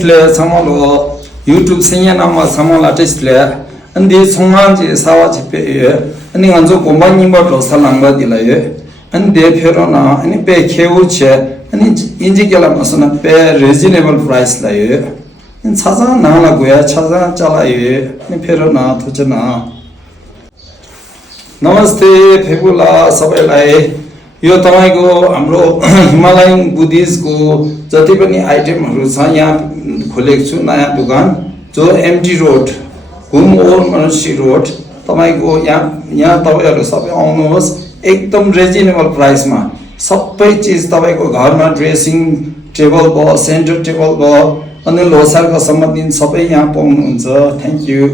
display samalo YouTube senya nama samala display andi songanji sawaji pe ani nganzo kombani ba to salanga dilaye andi ferona ani pe kheuche ani inji kala masana pe reasonable price laye in chaza na la goya chaza chalaye ani ferona thuchana Namaste Phebula सबैलाई यो तपाईको हाम्रो Himalayan Buddhist को जति पनि आइटमहरु छ यहाँ खोलेको छु नयाँ दुकान जो एमटी रोड घुम मोनास्ट्री रोड तपाईको यहाँ तपाईहरु सबै आउनुहोस् एकदम रिजनेबल प्राइसमा सबै चीज तपाईको घरमा ड्रेसिङ टेबल भयो सेन्टर टेबल भयो अनि लोसारको सम्बन्धित सबै यहाँ पाउनुहुन्छ थ्यांक यू